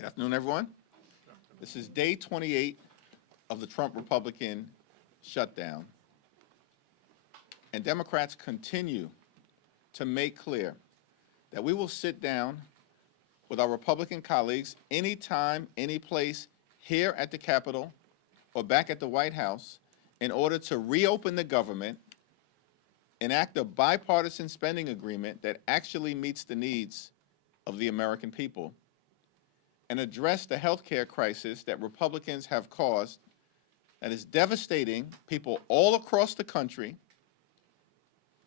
Good afternoon, everyone. This is day 28 of the Trump Republican shutdown. And Democrats continue to make clear that we will sit down with our Republican colleagues anytime, any place, here at the Capitol or back at the White House in order to reopen the government, enact a bipartisan spending agreement that actually meets the needs of the American people, and address the health care crisis that Republicans have caused that is devastating people all across the country,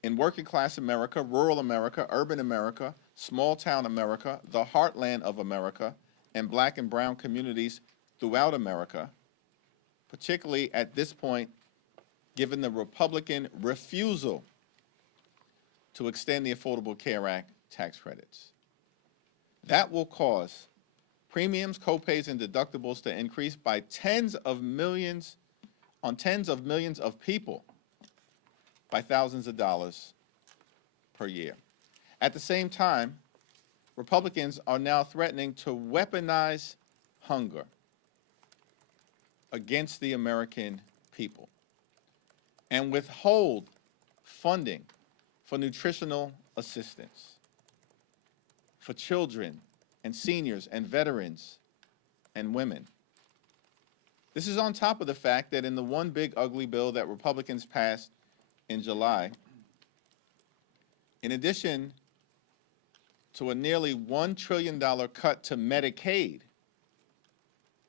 in working class America, rural America, urban America, small town America, the heartland of America, and black and brown communities throughout America, particularly at this point, given the Republican refusal to extend the Affordable Care Act tax credits. That will cause premiums, copays, and deductibles to increase by tens of millions of people by thousands of dollars per year. At the same time, Republicans are now threatening to weaponize hunger against the American people and withhold funding for nutritional assistance for children and seniors and veterans and women. This is on top of the fact that in the one big ugly bill that Republicans passed in July, in addition to a nearly $1 trillion cut to Medicaid,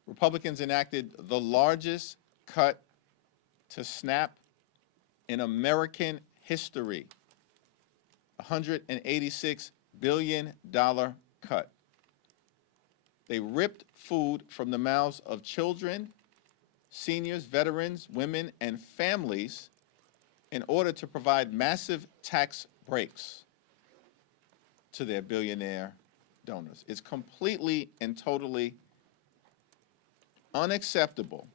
Republicans enacted the largest cut to SNAP in American history, $186 billion cut. They ripped food from the mouths of children, seniors, veterans, women, and families in order to provide massive tax breaks to their billionaire donors. It's completely and totally unacceptable.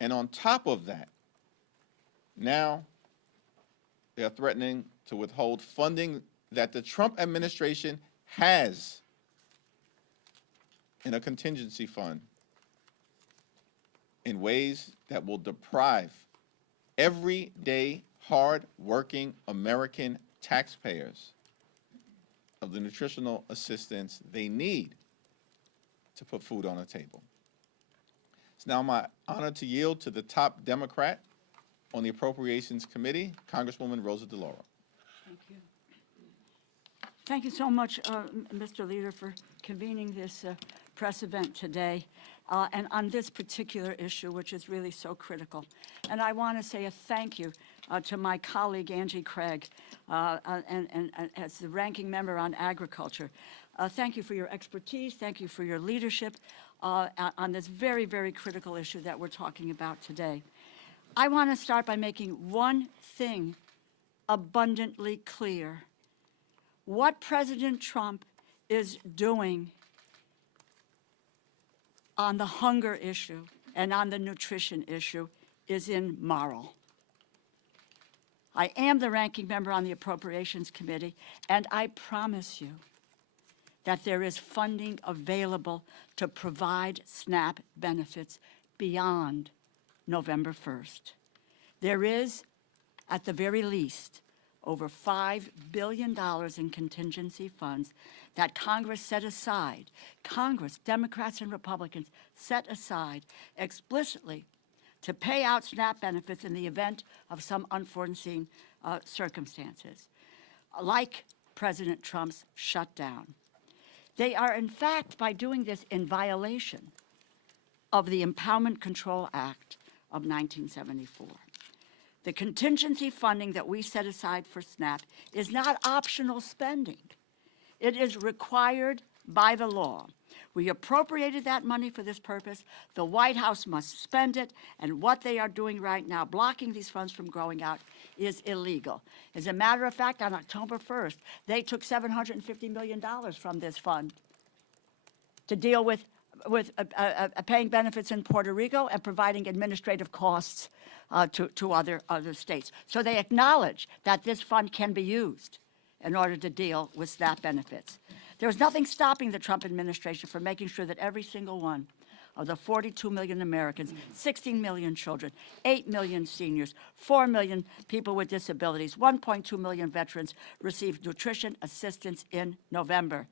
And on top of that, now they're threatening to withhold funding that the Trump administration has in a contingency fund in ways that will deprive everyday, hard-working American taxpayers of the nutritional assistance they need to put food on the table. It's now my honor to yield to the top Democrat on the Appropriations Committee, Congresswoman Rosa DeLauro. Thank you. Thank you so much, Mr. Leader, for convening this press event today, and on this particular issue, which is really so critical. And I want to say a thank you to my colleague, Angie Craig, and as the ranking member on agriculture. Thank you for your expertise. Thank you for your leadership on this very, very critical issue that we're talking about today. I want to start by making one thing abundantly clear. What President Trump is doing on the hunger issue and on the nutrition issue is immoral. I am the ranking member on the Appropriations Committee, and I promise you that there is funding available to provide SNAP benefits beyond November 1st. There is, at the very least, over $5 billion in contingency funds that Congress set aside. Congress, Democrats and Republicans, set aside explicitly to pay out SNAP benefits in the event of some unforeseen circumstances, like President Trump's shutdown. They are, in fact, by doing this, in violation of the Empowerment Control Act of 1974. The contingency funding that we set aside for SNAP is not optional spending. It is required by the law. We appropriated that money for this purpose. The White House must spend it, and what they are doing right now, blocking these funds from going out, is illegal. As a matter of fact, on October 1st, they took $750 million from this fund to deal with paying benefits in Puerto Rico and providing administrative costs to other states. So they acknowledge that this fund can be used in order to deal with SNAP benefits. There's nothing stopping the Trump administration from making sure that every single one of the 42 million Americans, 16 million children, 8 million seniors, 4 million people with disabilities, 1.2 million veterans receive nutrition assistance in November.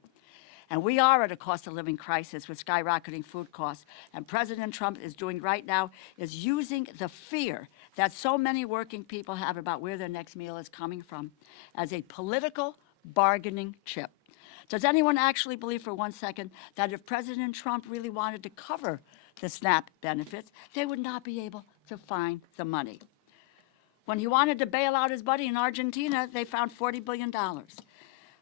And we are at a cost of living crisis with skyrocketing food costs. And President Trump is doing right now is using the fear that so many working people have about where their next meal is coming from as a political bargaining chip. Does anyone actually believe for 1 second that if President Trump really wanted to cover the SNAP benefits, they would not be able to find the money? When he wanted to bail out his buddy in Argentina, they found $40 billion.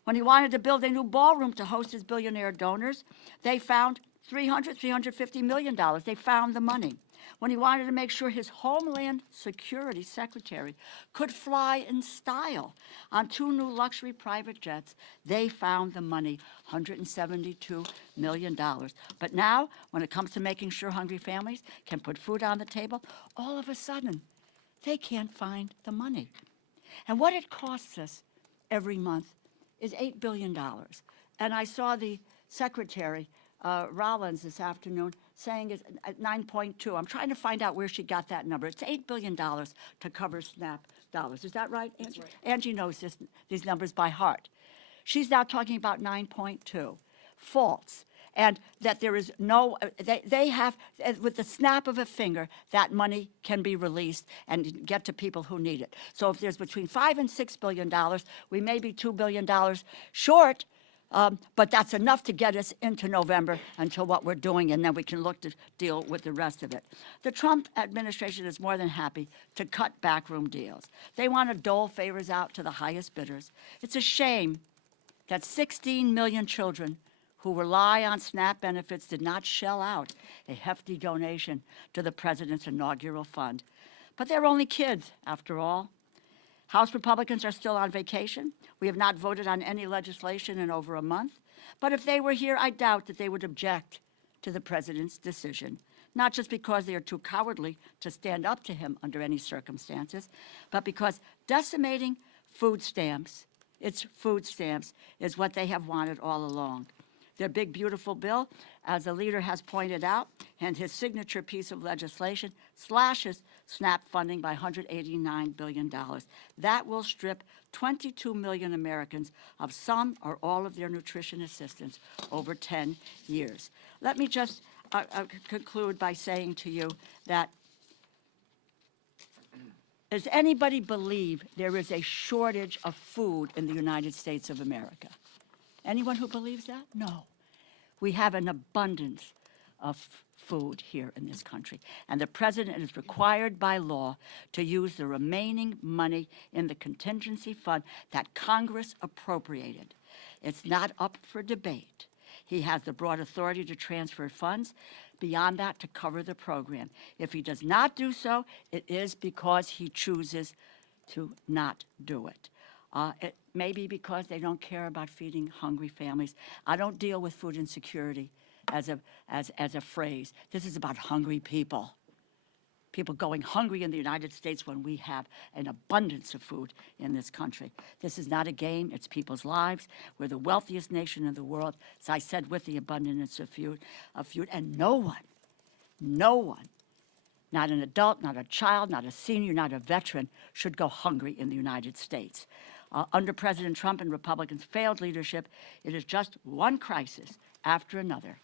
When he wanted to build a new ballroom to host his billionaire donors, they found $350 million. They found the money. When he wanted to make sure his Homeland Security Secretary could fly in style on 2 new luxury private jets, they found the money, $172 million. But now, when it comes to making sure hungry families can put food on the table, all of a sudden, they can't find the money. And what it costs us every month is $8 billion. And I saw the Secretary, Rollins, this afternoon saying it's at 9.2. I'm trying to find out where she got that number. It's $8 billion to cover SNAP dollars. Is that right, Angie? That's right. Angie knows these numbers by heart. She's now talking about 9.2. False. And that there is no, they have, with the snap of a finger, that money can be released and get to people who need it. So if there's between $5 and $6 billion, we may be $2 billion short, but that's enough to get us into November until what we're doing, and then we can look to deal with the rest of it. The Trump administration is more than happy to cut backroom deals. They want to dole favors out to the highest bidders. It's a shame that 16 million children who rely on SNAP benefits did not shell out a hefty donation to the president's inaugural fund. But they're only kids, after all. House Republicans are still on vacation. We have not voted on any legislation in over a month. But if they were here, I doubt that they would object to the president's decision, not just because they are too cowardly to stand up to him under any circumstances, but because decimating food stamps, its food stamps, is what they have wanted all along. Their big, beautiful bill, as the leader has pointed out, and his signature piece of legislation slashes SNAP funding by $189 billion. That will strip 22 million Americans of some or all of their nutrition assistance over 10 years. Let me just conclude by saying to you that does anybody believe there is a shortage of food in the United States of America? Anyone who believes that? No. We have an abundance of food here in this country. And the president is required by law to use the remaining money in the contingency fund that Congress appropriated. It's not up for debate. He has the broad authority to transfer funds beyond that to cover the program. If he does not do so, it is because he chooses to not do it. It may be because they don't care about feeding hungry families. I don't deal with food insecurity as a phrase. This is about hungry people. People going hungry in the United States when we have an abundance of food in this country. This is not a game, it's people's lives. We're the wealthiest nation in the world, as I said, with the abundance of food, and no one, not an adult, not a child, not a senior, not a veteran, should go hungry in the United States. Under President Trump and Republicans' failed leadership, it is just one crisis after another.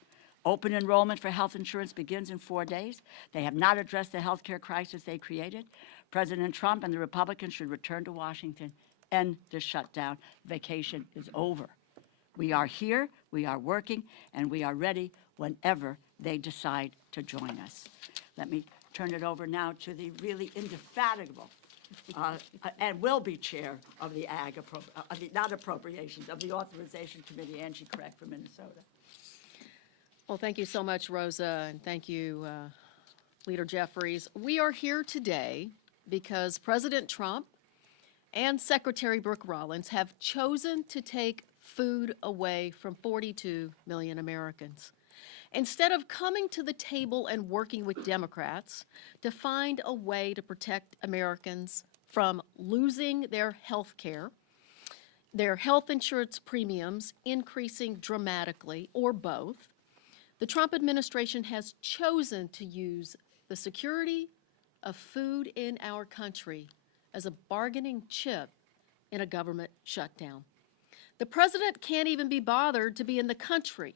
Open enrollment for health insurance begins in 4 days. They have not addressed the health care crisis they created. President Trump and the Republicans should return to Washington, end the shutdown. Vacation is over. We are here, we are working, and we are ready whenever they decide to join us. Let me turn it over now to the really indefatigable and will be chair of the not appropriations, of the Authorization Committee, Angie Craig from Minnesota. Well, thank you so much, Rosa, and thank you, Leader Jeffries. We are here today because President Trump and Secretary Brooke Rollins have chosen to take food away from 42 million Americans. Instead of coming to the table and working with Democrats to find a way to protect Americans from losing their health care, their health insurance premiums increasing dramatically, or both, the Trump administration has chosen to use the security of food in our country as a bargaining chip in a government shutdown. The president can't even be bothered to be in the country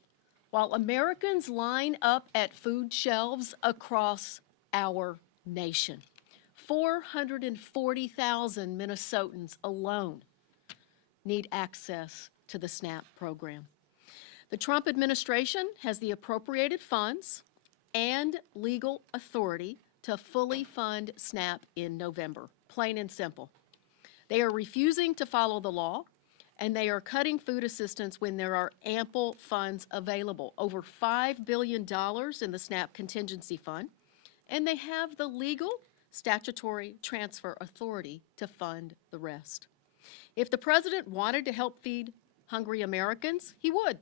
while Americans line up at food shelves across our nation. 440,000 Minnesotans alone need access to the SNAP program. The Trump administration has the appropriated funds and legal authority to fully fund SNAP in November, plain and simple. They are refusing to follow the law, and they are cutting food assistance when there are ample funds available, over $5 billion in the SNAP contingency fund, and they have the legal statutory transfer authority to fund the rest. If the president wanted to help feed hungry Americans, he would.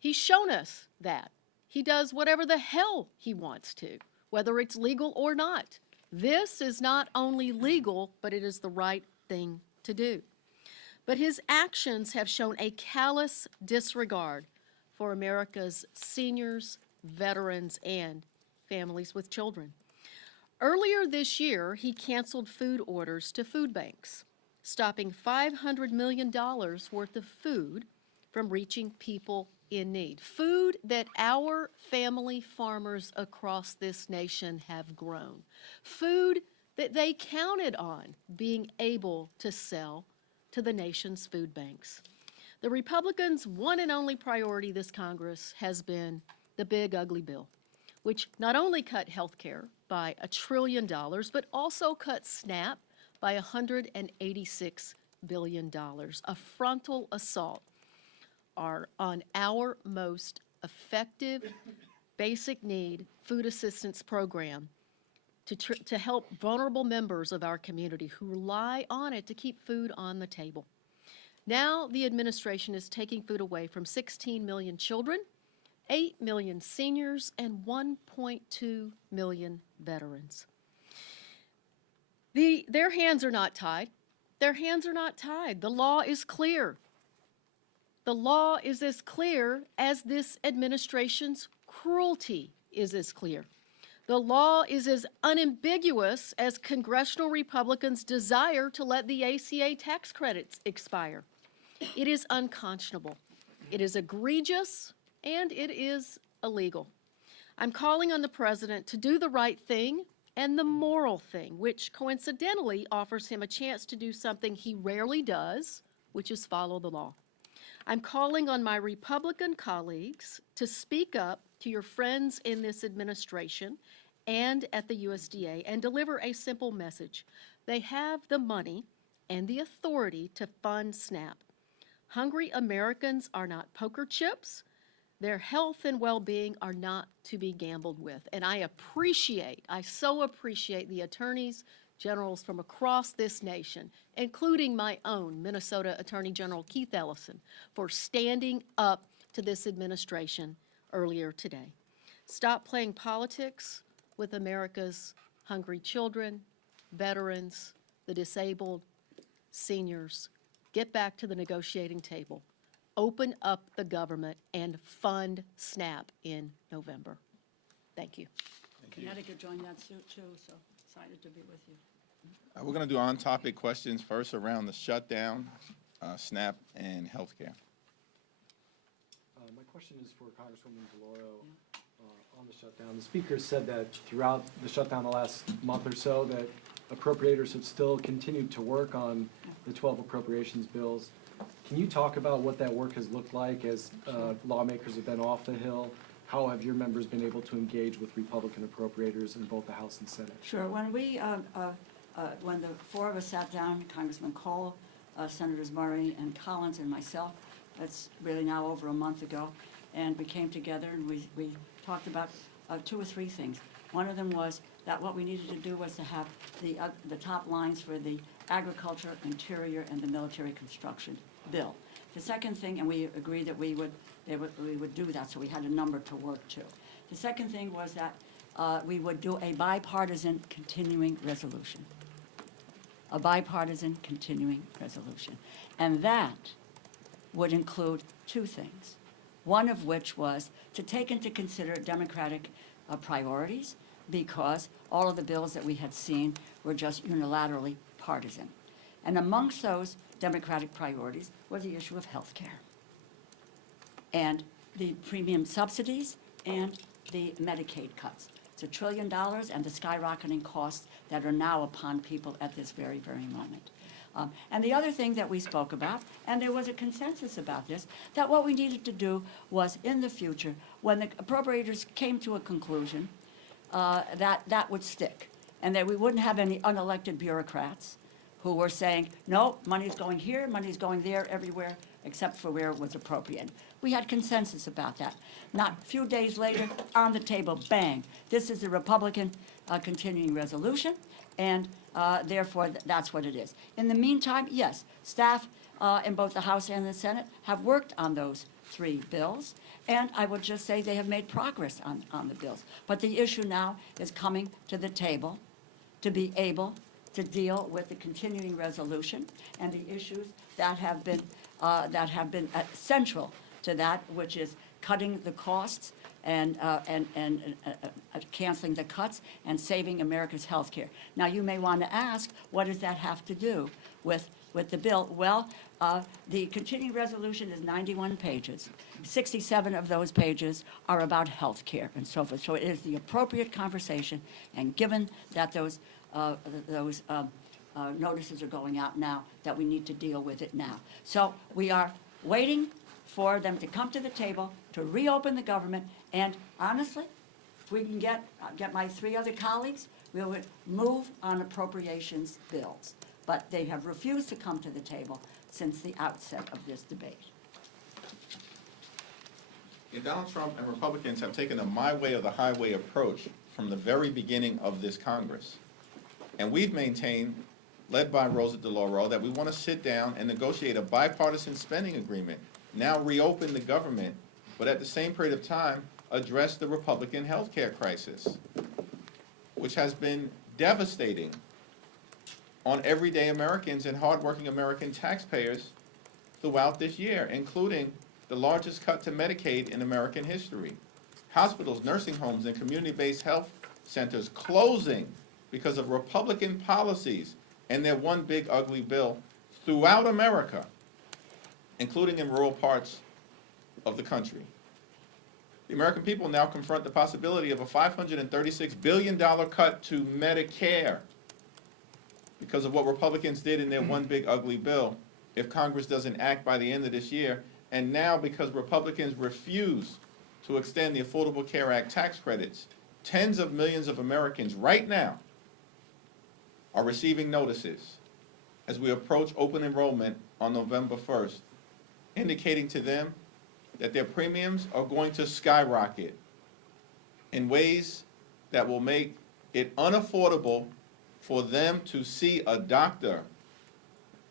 He's shown us that. He does whatever the hell he wants to, whether it's legal or not. This is not only legal, but it is the right thing to do. But his actions have shown a callous disregard for America's seniors, veterans, and families with children. Earlier this year, he canceled food orders to food banks, stopping $500 million worth of food from reaching people in need. Food that our family farmers across this nation have grown. Food that they counted on being able to sell to the nation's food banks. The Republicans' one and only priority this Congress has been the big ugly bill, which not only cut health care by $1 trillion, but also cut SNAP by $186 billion, a frontal assault on our most effective basic need food assistance program to help vulnerable members of our community who rely on it to keep food on the table. Now the administration is taking food away from 16 million children, 8 million seniors, and 1.2 million veterans. Their hands are not tied. Their hands are not tied. The law is clear. The law is as clear as this administration's cruelty is as clear. The law is as unambiguous as congressional Republicans' desire to let the ACA tax credits expire. It is unconscionable. It is egregious, and it is illegal. I'm calling on the president to do the right thing and the moral thing, which coincidentally offers him a chance to do something he rarely does, which is follow the law. I'm calling on my Republican colleagues to speak up to your friends in this administration and at the USDA and deliver a simple message. They have the money and the authority to fund SNAP. Hungry Americans are not poker chips. Their health and well-being are not to be gambled with. And I so appreciate the attorneys generals from across this nation, including my own Minnesota Attorney General Keith Ellison, for standing up to this administration earlier today. Stop playing politics with America's hungry children, veterans, the disabled, seniors. Get back to the negotiating table. Open up the government and fund SNAP in November. Thank you. Connecticut joined that suit too, so excited to be with you. We're going to do on-topic questions first around the shutdown, SNAP, and healthcare. My question is for Congresswoman DeLauro on the shutdown. The speaker said that throughout the shutdown the last month or so that appropriators have still continued to work on the 12 appropriations bills. Can you talk about what that work has looked like as lawmakers have been off the Hill? How have your members been able to engage with Republican appropriators in both the House and Senate? Sure. When when the four of us sat down, Congressman Cole, Senators Murray and Collins and myself, that's really now over a month ago, and we came together and we talked about 2 or 3 things. One of them was that what we needed to do was to have the top lines for the agriculture, interior, and the military construction bill. The second thing, and we agreed that we would do that, so we had a number to work to. The second thing was that we would do a bipartisan continuing resolution. a bipartisan continuing resolution. And that would include two things, one of which was to take into consider Democratic priorities, because all of the bills that we had seen were just unilaterally partisan. And amongst those Democratic priorities was the issue of health care and the premium subsidies and the Medicaid cuts. It's $1 trillion and the skyrocketing costs that are now upon people at this very, very moment. And the other thing that we spoke about, and there was a consensus about this, that what we needed to do was in the future, when the appropriators came to a conclusion, that would stick, and that we wouldn't have any unelected bureaucrats who were saying, no, money's going here, money's going there, everywhere, except for where it was appropriate. We had consensus about that. Not a few days later, on the table, bang, this is a Republican continuing resolution, and therefore, that's what it is. In the meantime, yes, staff in both the House and the Senate have worked on those 3 bills, and I would just say they have made progress on the bills. But the issue now is coming to the table to be able to deal with the continuing resolution and the issues that have been central to that, which is cutting the costs and canceling the cuts and saving America's health care. Now, you may want to ask, what does that have to do with the bill? Well, the continuing resolution is 91 pages. 67 of those pages are about health care and so forth. So it is the appropriate conversation, and given that those notices are going out now, that we need to deal with it now. So we are waiting for them to come to the table, to reopen the government, and honestly, if we can get my 3 other colleagues, we will move on appropriations bills. But they have refused to come to the table since the outset of this debate. Yeah, Donald Trump and Republicans have taken a my way or the highway approach from the very beginning of this Congress. And we've maintained, led by Rosa DeLauro, that we want to sit down and negotiate a bipartisan spending agreement, now reopen the government, but at the same period of time, address the Republican health care crisis, which has been devastating on everyday Americans and hardworking American taxpayers throughout this year, including the largest cut to Medicaid in American history. Hospitals, nursing homes, and community-based health centers closing because of Republican policies and their one big ugly bill throughout America, including in rural parts of the country. The American people now confront the possibility of a $536 billion cut to Medicare because of what Republicans did in their one big ugly bill if Congress doesn't act by the end of this year, and now because Republicans refuse to extend the Affordable Care Act tax credits. Tens of millions of Americans right now are receiving notices as we approach open enrollment on November 1st, indicating to them that their premiums are going to skyrocket in ways that will make it unaffordable for them to see a doctor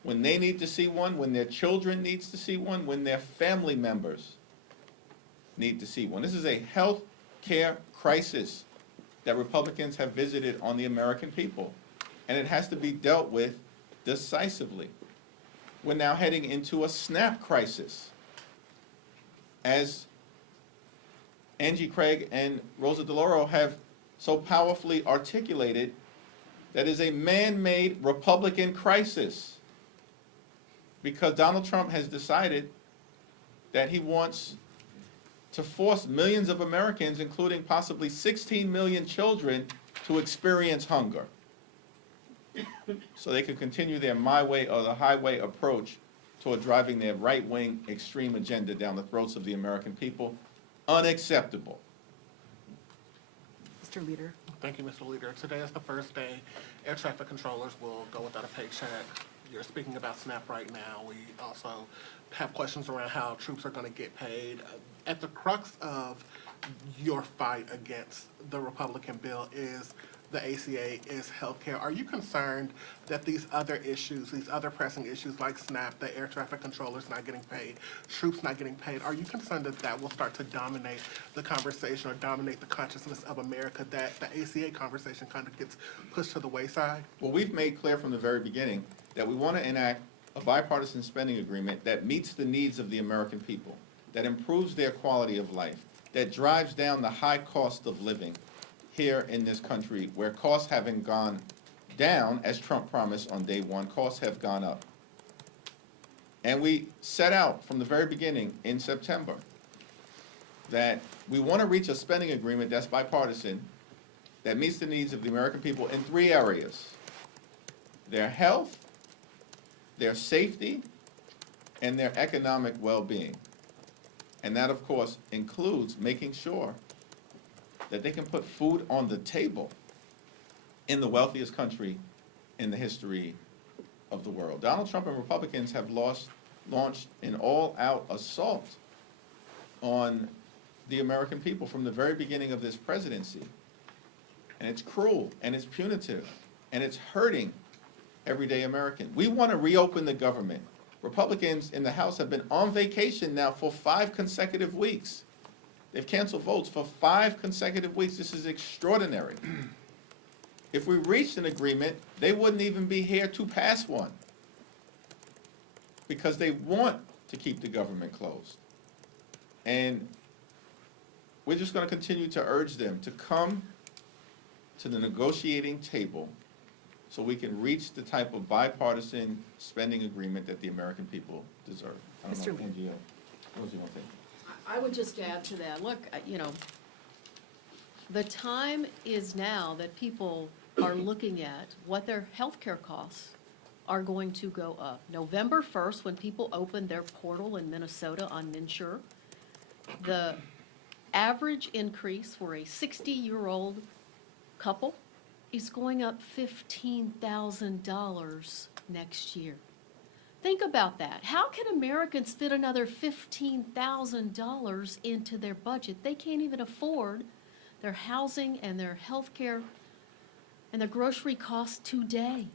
when they need to see one, when their children needs to see one, when their family members need to see one. This is a health care crisis that Republicans have visited on the American people, and it has to be dealt with decisively. We're now heading into a SNAP crisis. As Angie Craig and Rosa DeLauro have so powerfully articulated, that is a man-made Republican crisis, because Donald Trump has decided that he wants to force millions of Americans, including possibly 16 million children, to experience hunger so they can continue their my way or the highway approach toward driving their right-wing extreme agenda down the throats of the American people. Unacceptable. Mr. Leader. Thank you, Mr. Leader. Today is the first day air traffic controllers will go without a paycheck. You're speaking about SNAP right now. We also have questions around how troops are going to get paid. At the crux of your fight against the Republican bill is the ACA is healthcare. Are you concerned that these other issues, these other pressing issues like SNAP, the air traffic controllers not getting paid, troops not getting paid, are you concerned that that will start to dominate the conversation or dominate the consciousness of America, that the ACA conversation kind of gets pushed to the wayside? Well, we've made clear from the very beginning that we want to enact a bipartisan spending agreement that meets the needs of the American people, that improves their quality of life, that drives down the high cost of living here in this country, where costs haven't gone down, as Trump promised on day one, costs have gone up. And we set out from the very beginning in September that we want to reach a spending agreement that's bipartisan, that meets the needs of the American people in 3 areas: their health, their safety, and their economic well-being. And that, of course, includes making sure that they can put food on the table in the wealthiest country in the history of the world. Donald Trump and Republicans have launched an all-out assault on the American people from the very beginning of this presidency. And it's cruel, and it's punitive, and it's hurting everyday American. We want to reopen the government. Republicans in the House have been on vacation now for 5 consecutive weeks. They've canceled votes for 5 consecutive weeks. This is extraordinary. If we reached an agreement, they wouldn't even be here to pass one, because they want to keep the government closed. And we're just going to continue to urge them to come to the negotiating table so we can reach the type of bipartisan spending agreement that the American people deserve. I don't know, Mr. Angie, what else you want to say? I would just add to that, look, you know, the time is now that people are looking at what their healthcare costs are going to go up. November 1st, when people opened their portal in Minnesota on MNsure, the average increase for a 60-year-old couple is going up $15,000 next year. Think about that. How can Americans fit another $15,000 into their budget? They can't even afford their housing and their health care and their grocery costs today.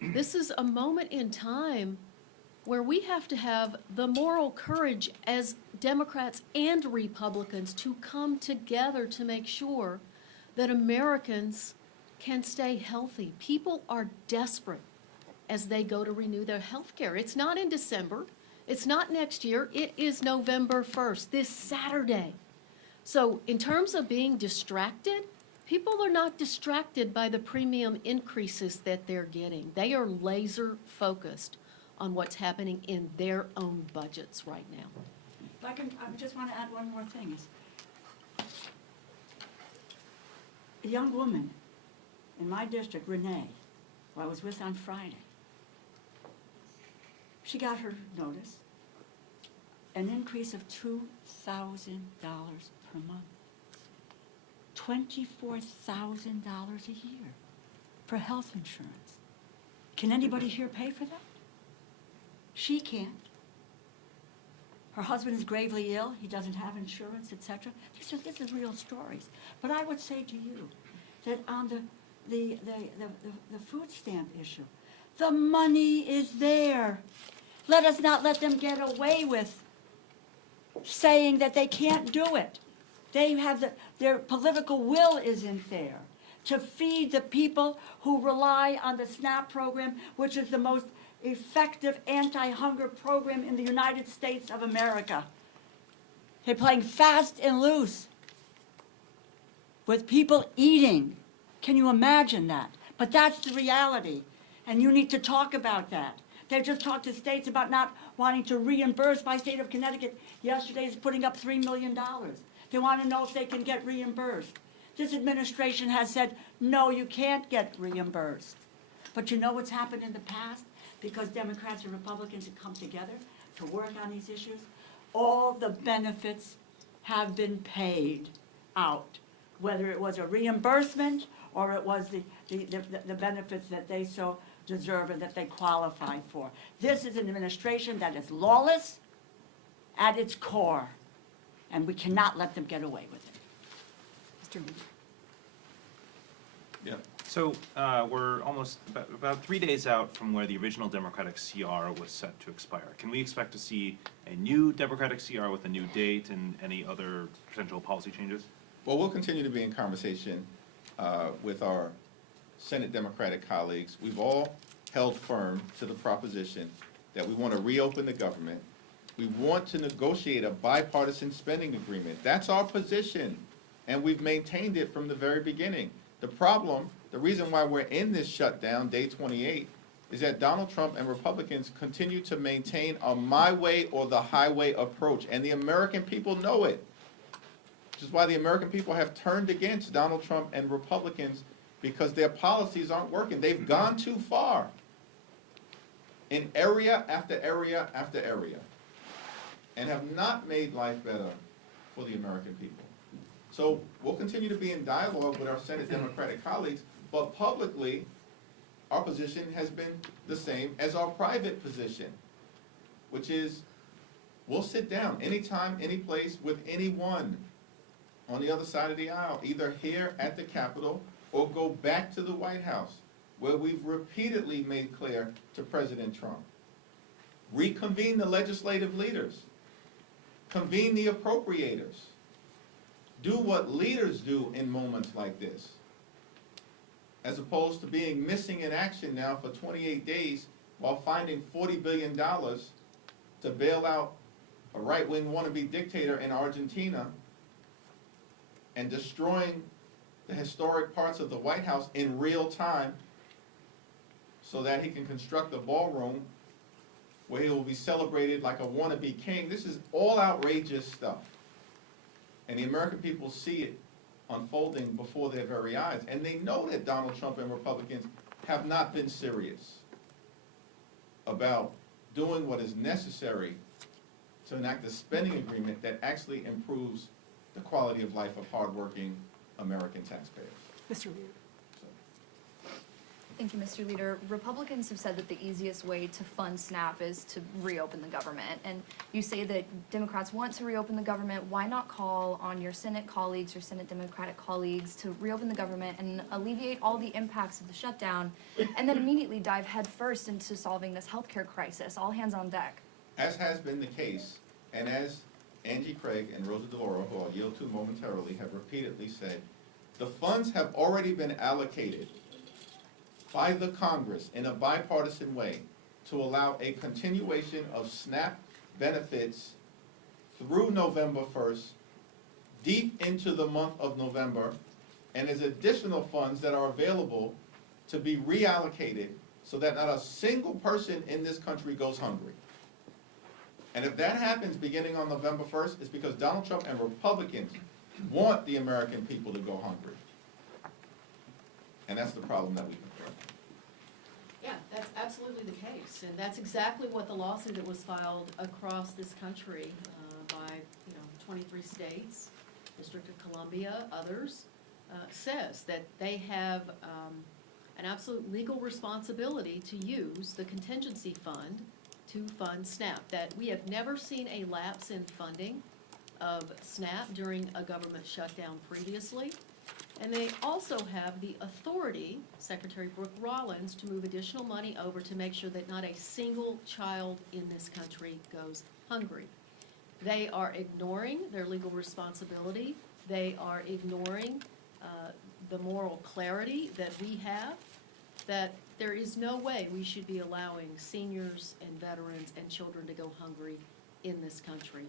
This is a moment in time where we have to have the moral courage as Democrats and Republicans to come together to make sure that Americans can stay healthy. People are desperate as they go to renew their health care. It's not in December. It's not next year. It is November 1st, this Saturday. So in terms of being distracted, people are not distracted by the premium increases that they're getting. They are laser focused on what's happening in their own budgets right now. If I can, I just want to add one more thing. Is a young woman in my district, Renee, who I was with on Friday, she got her notice, an increase of $2,000 per month. $24,000 a year for health insurance. Can anybody here pay for that? She can't. Her husband is gravely ill, he doesn't have insurance, etc. This is real stories. But I would say to you that on the food stamp issue, the money is there. Let us not let them get away with saying that they can't do it. They have their political will isn't there to feed the people who rely on the SNAP program, which is the most effective anti-hunger program in the United States of America. They're playing fast and loose with people eating. Can you imagine that? But that's the reality, and you need to talk about that. They just talked to states about not wanting to reimburse. My state of Connecticut yesterday is putting up $3 million. They want to know if they can get reimbursed. This administration has said, no, you can't get reimbursed. But you know what's happened in the past? Because Democrats and Republicans have come together to work on these issues, all the benefits have been paid out, whether it was a reimbursement or it was the benefits that they so deserve and that they qualify for. This is an administration that is lawless at its core, and we cannot let them get away with it. Mr. Lee. So we're almost about 3 days out from where the original Democratic CR was set to expire. Can we expect to see a new Democratic CR with a new date and any other potential policy changes? Well, we'll continue to be in conversation with our Senate Democratic colleagues. We've all held firm to the proposition that we want to reopen the government. We want to negotiate a bipartisan spending agreement. That's our position, and we've maintained it from the very beginning. The problem, the reason why we're in this shutdown, day 28, is that Donald Trump and Republicans continue to maintain a my way or the highway approach, and the American people know it. Which is why the American people have turned against Donald Trump and Republicans, because their policies aren't working. They've gone too far in area after area after area, and have not made life better for the American people. So we'll continue to be in dialogue with our Senate Democratic colleagues, but publicly, our position has been the same as our private position, which is we'll sit down anytime, any place with anyone on the other side of the aisle, either here at the Capitol or go back to the White House, where we've repeatedly made clear to President Trump. Reconvene the legislative leaders. Convene the appropriators. Do what leaders do in moments like this, as opposed to being missing in action now for 28 days while finding $40 billion to bail out a right-wing wannabe dictator in Argentina and destroying the historic parts of the White House in real time so that he can construct a ballroom where he will be celebrated like a wannabe king. This is all outrageous stuff. And the American people see it unfolding before their very eyes. And they know that Donald Trump and Republicans have not been serious about doing what is necessary to enact a spending agreement that actually improves the quality of life of hardworking American taxpayers. Mr. Reed. Thank you, Mr. Leader. Republicans have said that the easiest way to fund SNAP is to reopen the government. And you say that Democrats want to reopen the government. Why not call on your Senate colleagues, your Senate Democratic colleagues, to reopen the government and alleviate all the impacts of the shutdown, and then immediately dive headfirst into solving this healthcare crisis? All hands on deck. As has been the case, and as Angie Craig and Rosa DeLauro, who I'll yield to momentarily, have repeatedly said, the funds have already been allocated by the Congress in a bipartisan way to allow a continuation of SNAP benefits through November 1st, deep into the month of November, and as additional funds that are available to be reallocated so that not a single person in this country goes hungry. And if that happens beginning on November 1st, it's because Donald Trump and Republicans want the American people to go hungry. And that's the problem that we confront. Yeah, that's absolutely the case, and that's exactly what the lawsuit that was filed across this country by 23 states, District of Columbia, others, says that they have an absolute legal responsibility to use the contingency fund to fund SNAP. That we have never seen a lapse in funding of SNAP during a government shutdown previously. And they also have the authority, Secretary Brooke Rollins, to move additional money over to make sure that not a single child in this country goes hungry. They are ignoring their legal responsibility. They are ignoring the moral clarity that we have, that there is no way we should be allowing seniors and veterans and children to go hungry in this country.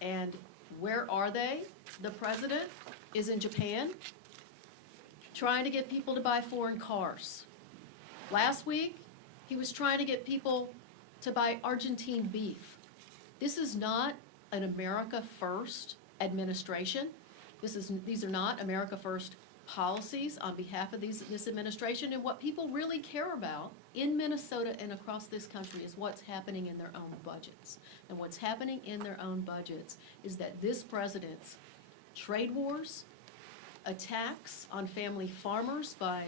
And where are they? The president is in Japan, trying to get people to buy foreign cars. Last week, he was trying to get people to buy Argentine beef. This is not an America First administration. These are not America First policies on behalf of this administration. And what people really care about in Minnesota and across this country is what's happening in their own budgets. And what's happening in their own budgets is that this president's trade wars, attacks on family farmers by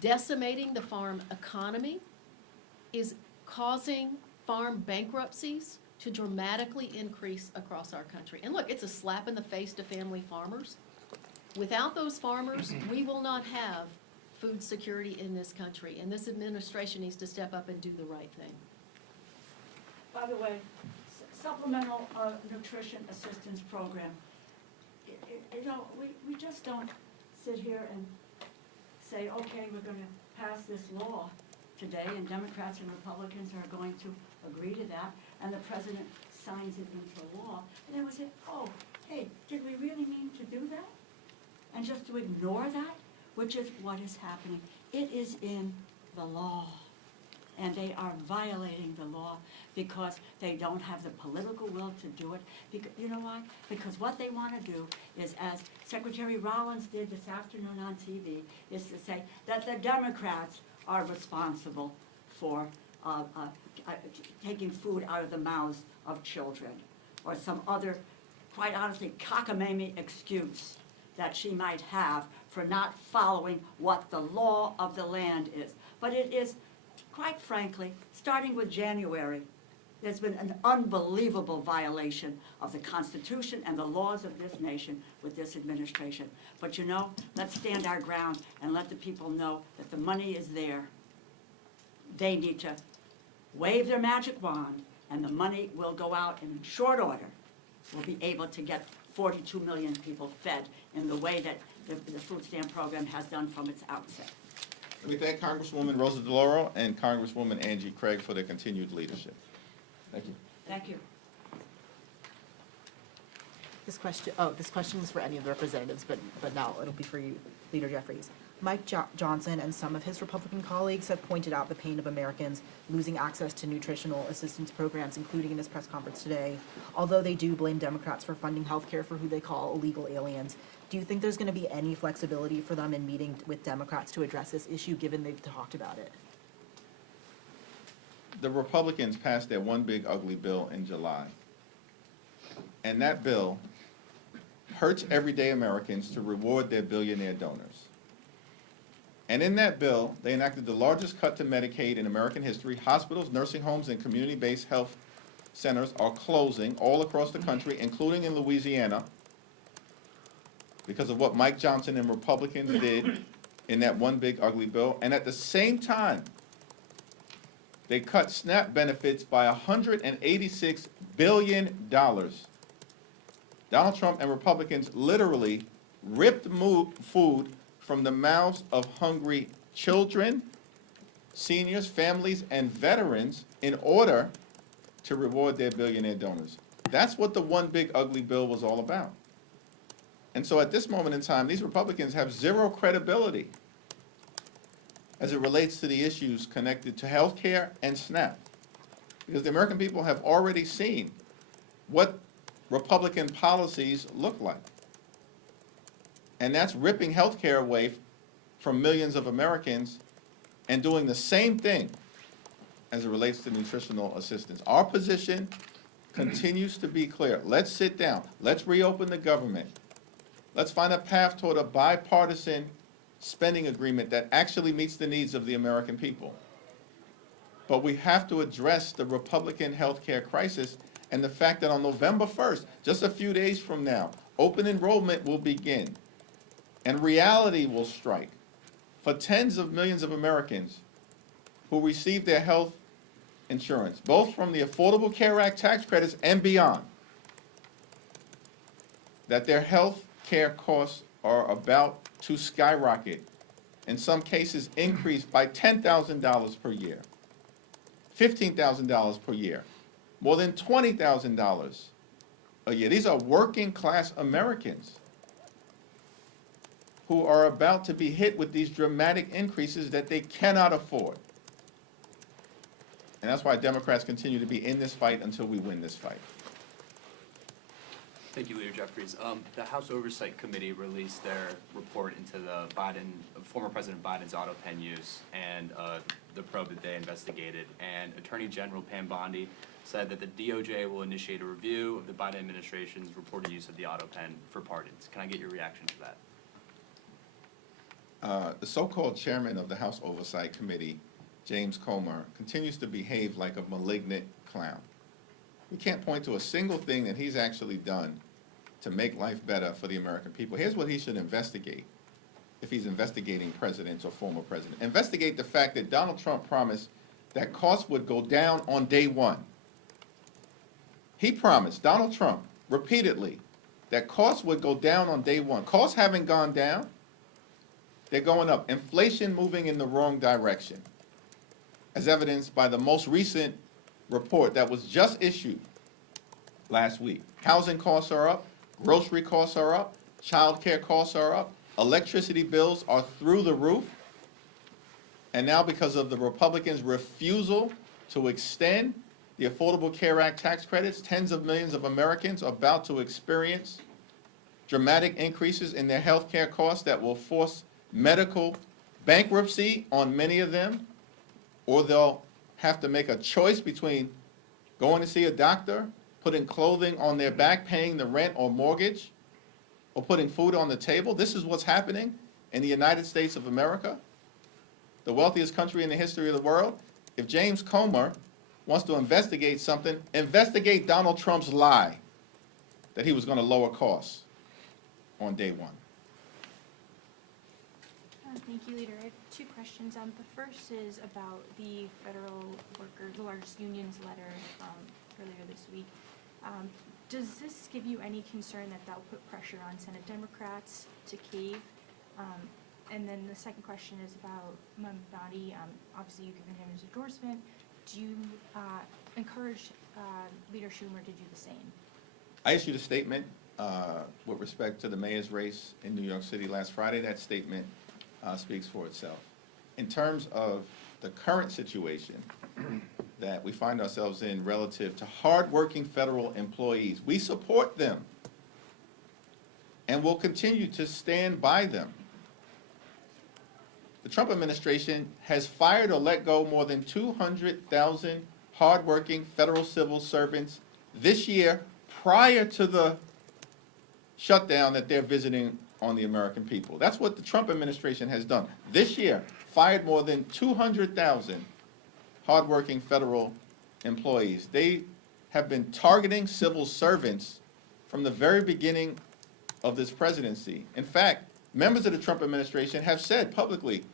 decimating the farm economy, is causing farm bankruptcies to dramatically increase across our country. And look, it's a slap in the face to family farmers. Without those farmers, we will not have food security in this country. And this administration needs to step up and do the right thing. By the way, supplemental nutrition assistance program, you know, we just don't sit here and say, okay, we're going to pass this law today, and Democrats and Republicans are going to agree to that, and the president signs it into law, and then we say, oh, hey, did we really mean to do that? And just to ignore that, which is what is happening. It is in the law. And they are violating the law because they don't have the political will to do it. Because, you know why? Because what they want to do is, as Secretary Rollins did this afternoon on TV, is to say that the Democrats are responsible for taking food out of the mouths of children, or some other, quite honestly, cockamamie excuse that she might have for not following what the law of the land is. But it is, quite frankly, starting with January, there's been an unbelievable violation of the Constitution and the laws of this nation with this administration. But you know, let's stand our ground and let the people know that the money is there. They need to wave their magic wand, and the money will go out in short order. We'll be able to get 42 million people fed in the way that the food stamp program has done from its outset. We thank Congresswoman Rosa DeLauro and Congresswoman Angie Craig for their continued leadership. Thank you. Thank you. This question is for any of the representatives, but now it'll be for you, Leader Jeffries. Mike Johnson and some of his Republican colleagues have pointed out the pain of Americans losing access to nutritional assistance programs, including in this press conference today. Although they do blame Democrats for funding health care for who they call illegal aliens, do you think there's going to be any flexibility for them in meeting with Democrats to address this issue, given they've talked about it? The Republicans passed their one big ugly bill in July. And that bill hurts everyday Americans to reward their billionaire donors. And in that bill, they enacted the largest cut to Medicaid in American history. Hospitals, nursing homes, and community-based health centers are closing all across the country, including in Louisiana, because of what Mike Johnson and Republicans did in that one big ugly bill. And at the same time, they cut SNAP benefits by $186 billion. Donald Trump and Republicans literally ripped food from the mouths of hungry children, seniors, families, and veterans in order to reward their billionaire donors. That's what the one big ugly bill was all about. And so at this moment in time, these Republicans have zero credibility as it relates to the issues connected to health care and SNAP. Because the American people have already seen what Republican policies look like. And that's ripping health care away from millions of Americans and doing the same thing as it relates to nutritional assistance. Our position continues to be clear. Let's sit down. Let's reopen the government. Let's find a path toward a bipartisan spending agreement that actually meets the needs of the American people. But we have to address the Republican health care crisis and the fact that on November 1st, just a few days from now, open enrollment will begin and reality will strike for tens of millions of Americans who receive their health insurance, both from the Affordable Care Act tax credits and beyond, that their health care costs are about to skyrocket, in some cases increase by $10,000 per year, $15,000 per year, more than $20,000 a year. These are working class Americans who are about to be hit with these dramatic increases that they cannot afford. And that's why Democrats continue to be in this fight until we win this fight. Thank you, Leader Jeffries. The House Oversight Committee released their report into the former President Biden's auto pen use and the probe that they investigated. And Attorney General Pam Bondi said that the DOJ will initiate a review of the Biden administration's reported use of the auto pen for pardons. Can I get your reaction to that? The so-called chairman of the House Oversight Committee, James Comer, continues to behave like a malignant clown. We can't point to a single thing that he's actually done to make life better for the American people. Here's what he should investigate. if he's investigating presidents or former presidents. Investigate the fact that Donald Trump promised that costs would go down on day one. He promised, Donald Trump, repeatedly, that costs would go down on day one. Costs haven't gone down. They're going up. Inflation moving in the wrong direction, as evidenced by the most recent report that was just issued last week. Housing costs are up, grocery costs are up, child care costs are up, electricity bills are through the roof. And now, because of the Republicans' refusal to extend the Affordable Care Act tax credits, tens of millions of Americans are about to experience dramatic increases in their health care costs that will force medical bankruptcy on many of them, or they'll have to make a choice between going to see a doctor, putting clothing on their back, paying the rent or mortgage, or putting food on the table. This is what's happening in the United States of America, the wealthiest country in the history of the world. If James Comer wants to investigate something, investigate Donald Trump's lie that he was going to lower costs on day one. Thank you, Leader. I have two questions. The first is about the federal workers, the largest unions letter earlier this week. Does this give you any concern that that'll put pressure on Senate Democrats to cave? And then the second question is about Mamdani. Obviously, you've given him his endorsement. Do you encourage Leader Schumer to do the same? I issued a statement with respect to the mayor's race in New York City last Friday. That statement speaks for itself. In terms of the current situation that we find ourselves in relative to hardworking federal employees, we support them and will continue to stand by them. The Trump administration has fired or let go more than 200,000 hardworking federal civil servants this year prior to the shutdown that they're visiting on the American people. That's what the Trump administration has done. This year, fired more than 200,000 hardworking federal employees. They have been targeting civil servants from the very beginning of this presidency. In fact, members of the Trump administration have said publicly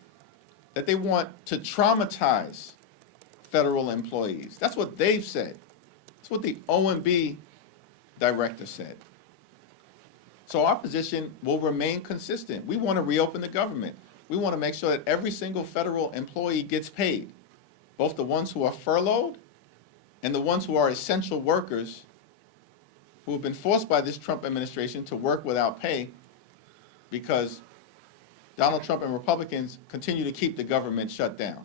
that they want to traumatize federal employees. That's what they've said. That's what the OMB director said. So our position will remain consistent. We want to reopen the government. We want to make sure that every single federal employee gets paid, both the ones who are furloughed and the ones who are essential workers who have been forced by this Trump administration to work without pay because Donald Trump and Republicans continue to keep the government shut down.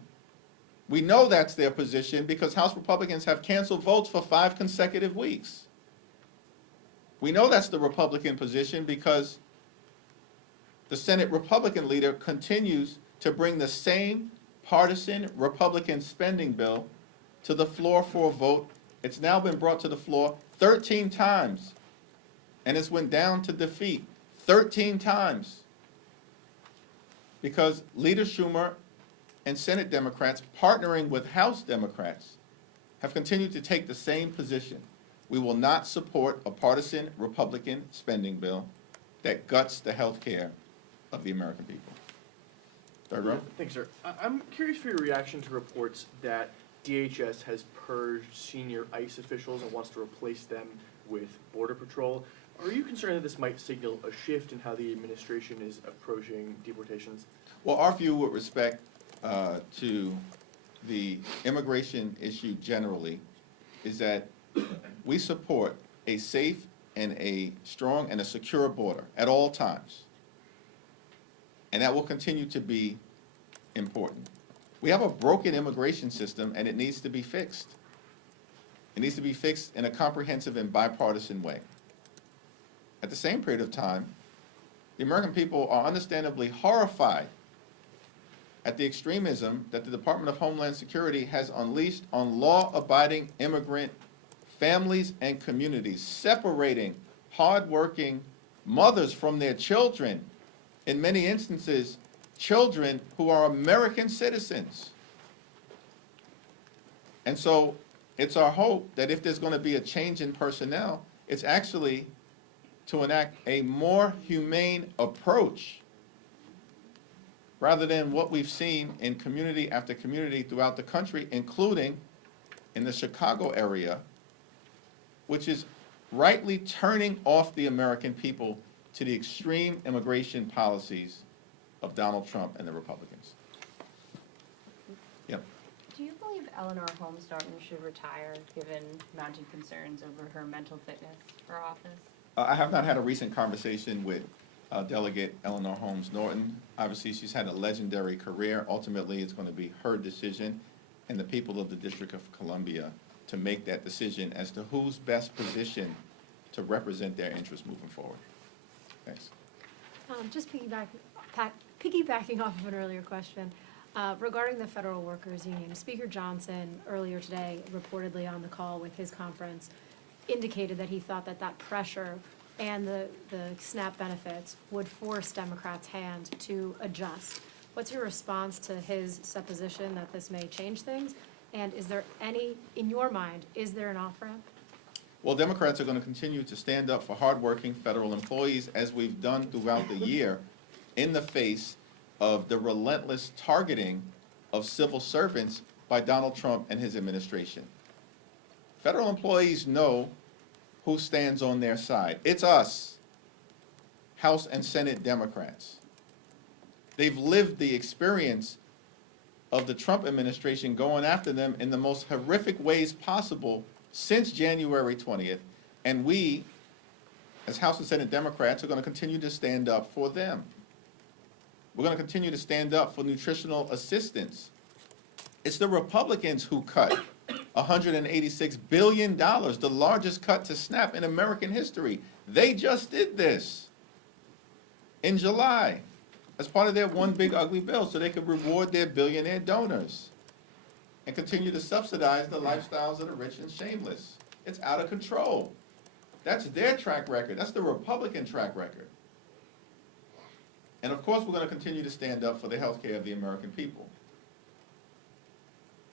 We know that's their position because House Republicans have canceled votes for 5 consecutive weeks. We know that's the Republican position because the Senate Republican leader continues to bring the same partisan Republican spending bill to the floor for a vote. It's now been brought to the floor 13 times, and it's went down to defeat 13 times because Leader Schumer and Senate Democrats, partnering with House Democrats, have continued to take the same position. We will not support a partisan Republican spending bill that guts the health care of the American people. Third row. Thanks, sir. I'm curious for your reaction to reports that DHS has purged senior ICE officials and wants to replace them with Border Patrol. Are you concerned that this might signal a shift in how the administration is approaching deportations? Well, our view with respect to the immigration issue generally is that we support a safe and a strong and a secure border at all times. And that will continue to be important. We have a broken immigration system and it needs to be fixed. It needs to be fixed in a comprehensive and bipartisan way. At the same period of time, the American people are understandably horrified at the extremism that the Department of Homeland Security has unleashed on law-abiding immigrant families and communities, separating hardworking mothers from their children, in many instances, children who are American citizens. And so it's our hope that if there's going to be a change in personnel, it's actually to enact a more humane approach rather than what we've seen in community after community throughout the country, including in the Chicago area, which is rightly turning off the American people to the extreme immigration policies of Donald Trump and the Republicans. Yep. Do you believe Eleanor Holmes Norton should retire, given mounting concerns over her mental fitness for office? I have not had a recent conversation with Delegate Eleanor Holmes Norton. Obviously, she's had a legendary career. Ultimately, it's going to be her decision and the people of the District of Columbia to make that decision as to who's best positioned to represent their interests moving forward. Thanks. Just piggybacking off of an earlier question, regarding the Federal Workers Union, Speaker Johnson earlier today, reportedly on the call with his conference, indicated that he thought that that pressure and the SNAP benefits would force Democrats' hand to adjust. What's your response to his supposition that this may change things? And is there any, in your mind, is there an off-ramp? Well, Democrats are going to continue to stand up for hardworking federal employees, as we've done throughout the year, in the face of the relentless targeting of civil servants by Donald Trump and his administration. Federal employees know who stands on their side. It's us, House and Senate Democrats. They've lived the experience of the Trump administration going after them in the most horrific ways possible since January 20th, and we, as House and Senate Democrats, are going to continue to stand up for them. We're going to continue to stand up for nutritional assistance. It's the Republicans who cut $186 billion, the largest cut to SNAP in American history. They just did this in July as part of their one big ugly bill so they could reward their billionaire donors and continue to subsidize the lifestyles of the rich and shameless. It's out of control. That's their track record. That's the Republican track record. And of course, we're going to continue to stand up for the health care of the American people.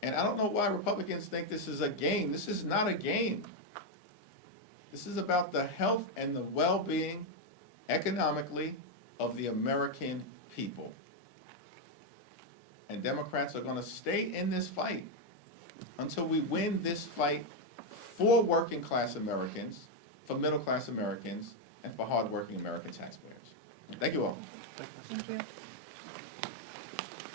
And I don't know why Republicans think this is a game. This is not a game. This is about the health and the well-being, economically, of the American people. And Democrats are going to stay in this fight until we win this fight for working-class Americans, for middle-class Americans, and for hardworking American taxpayers. Thank you all. Thank you.